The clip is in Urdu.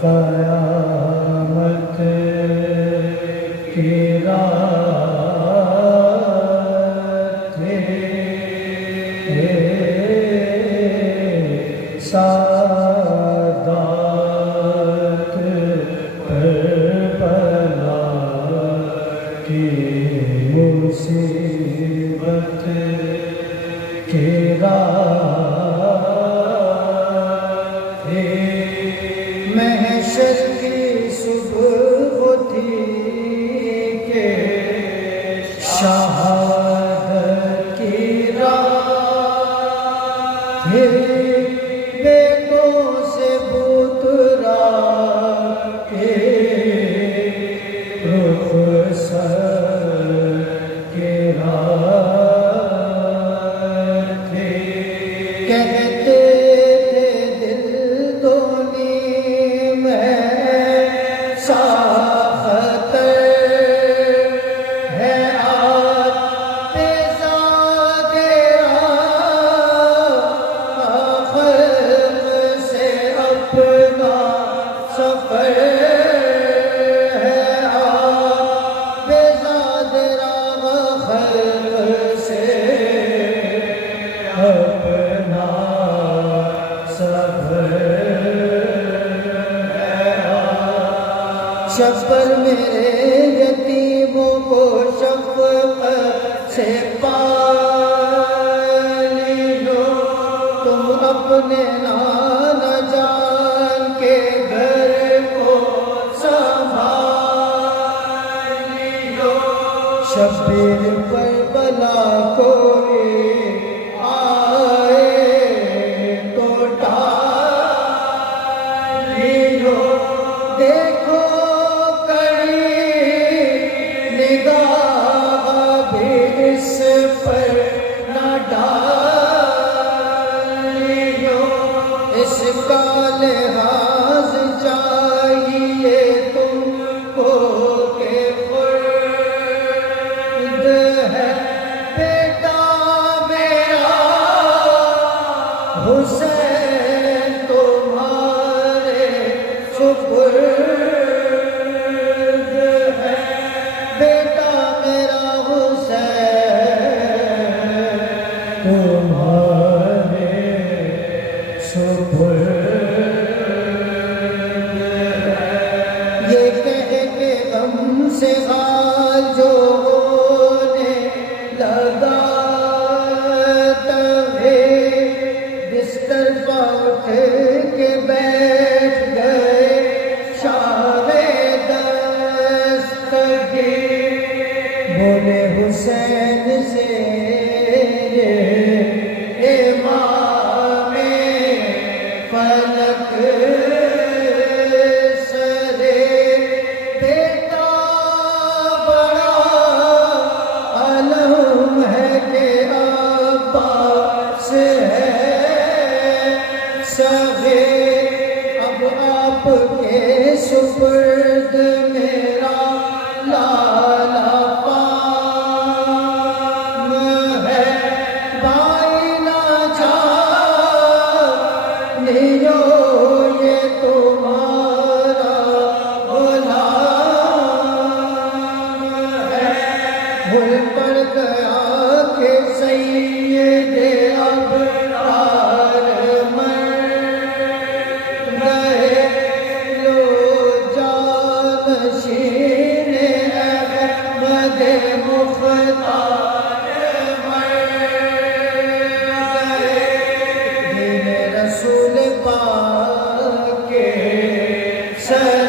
قیامت کی رات سادات کربلا کی مصیبت کی رات محشر کی صبح تھی کہ شہادت کی رات بیٹوں سے بترا کے رخصت کی رات کہتے تھے دل دونی میں ساخت ہے آج پہ زادے خلق سے اپنا سفر ہے آج پہ زادے خلق سے اپنا سفر شفر میرے یتیموں کو شفقت سے پالی لو تم اپنے نانا جان کے گھر کو سنبھالی لو شبیر پر بلا کوئی آئے تو ٹالی لو دیکھو نگاہ بھی اس پر نہ ڈالیو اس کا لحاظ چاہیے تم کو کہ خود ہے بیٹا میرا حسین تمہارے سپرد ہے بیٹا میرا حسین تمہارے سپرد ہے یہ کہہ کے غم سے حال جو ہونے لگا تبھی بستر پہ اٹھ کے بیٹھ گئے شاہ دستگیر بولے حسین سے امام فلک سرے بیٹا بڑا علم ہے کہ عباس ہے سبھی اب آپ کے سپرد میرا لالا پام ہے بھائی نہ جانیو یہ تمہارا غلام ہے بھول پڑ گیا کہ سید ابرار مر گئے لو جانشین احمد مختار مر گئے دین رسول پاک کے سر